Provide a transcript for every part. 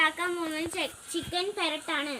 ഉണ്ടാക്കാൻ പോകുന്നത് ചിക്കൻ പെരട്ടാണ്.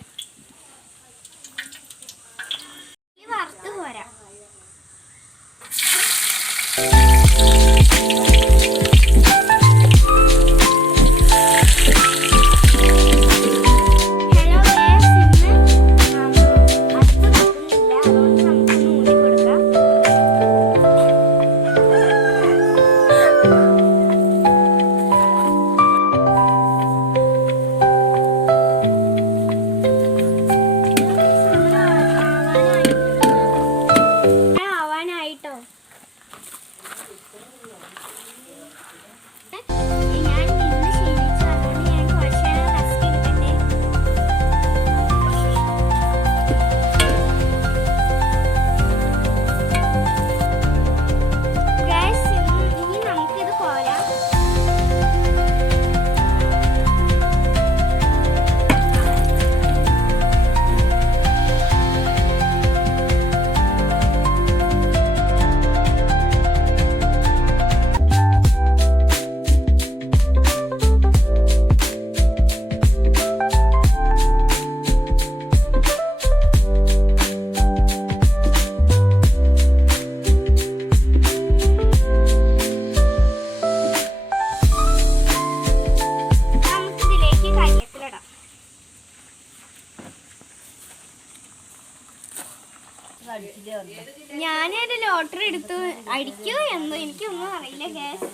ഞാനൊരു ലോട്ടറി എടുത്തു അടിക്കോ എന്തോ എനിക്കൊന്നും അറിയില്ല ഗ്യാസ്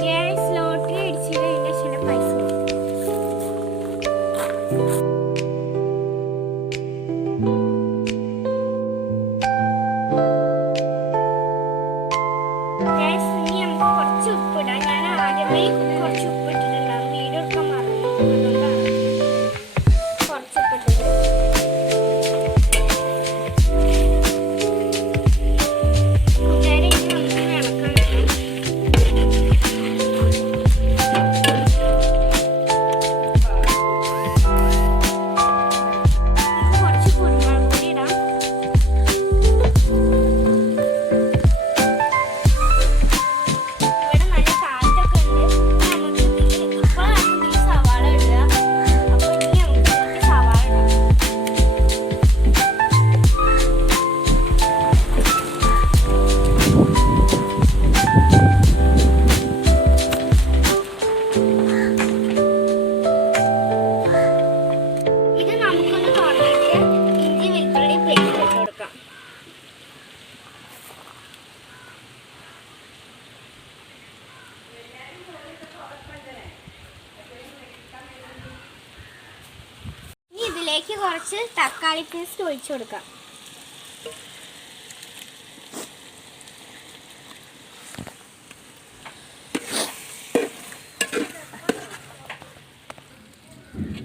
ഗ്യാസ് ലോട്ടറി അടിച്ചില്ല എന്റെ ചില പൈസ ഗ്യാസ് ഇനി നമുക്ക് കുറച്ച് ഉപ്പിടാം. ഞാൻ ആദ്യമേ ഇതിലേക്ക് കുറച്ച് തക്കാളി പേസ്റ്റ് ഒഴിച്ചു കൊടുക്കാം.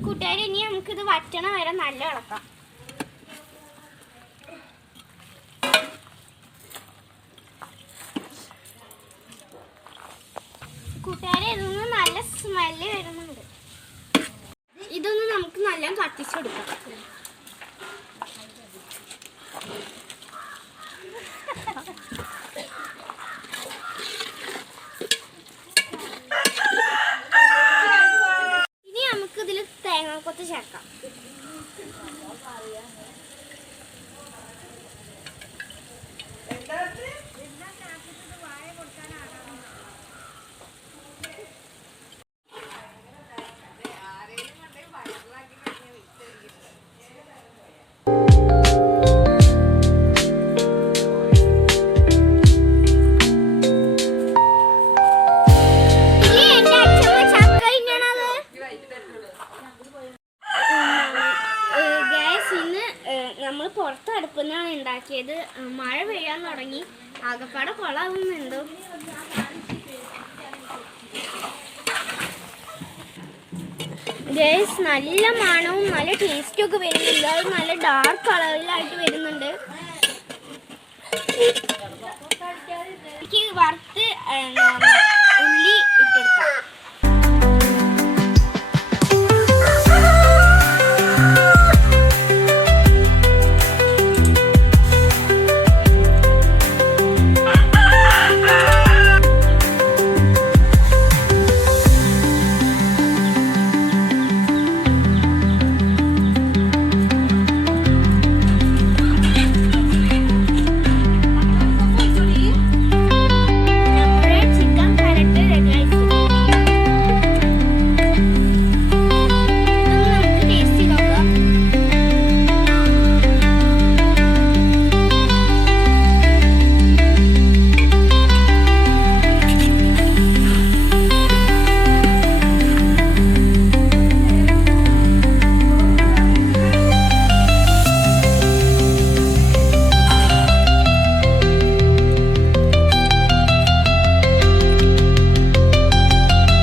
കൂട്ടുകാരി ഇനി നമുക്കിത് വറ്റണ വരെ നല്ല ഇളക്കാം. കൂട്ടുകാരി ഇതൊന്ന് നല്ല സ്മെല്ല് വരുന്നുണ്ട് ഇതൊന്ന് നമുക്ക് നല്ല ഇനി നമുക്ക് ഇതിൽ തേങ്ങാക്കൊത്ത് ചേർക്കാം. പുറത്ത് അടുപ്പിൽ നിന്നാണ് ഉണ്ടാക്കിയത് മഴ പെയ്യാൻ തുടങ്ങി. ആകപ്പാടെ കൊളാവുന്നുണ്ട് ഗേസ് നല്ല മണവും നല്ല ടേസ്റ്റും ഒക്കെ വരുന്നുണ്ട്. അത് നല്ല ഡാർക്ക് കളറിലായിട്ട് വരുന്നുണ്ട്. എനിക്ക് വറുത്ത്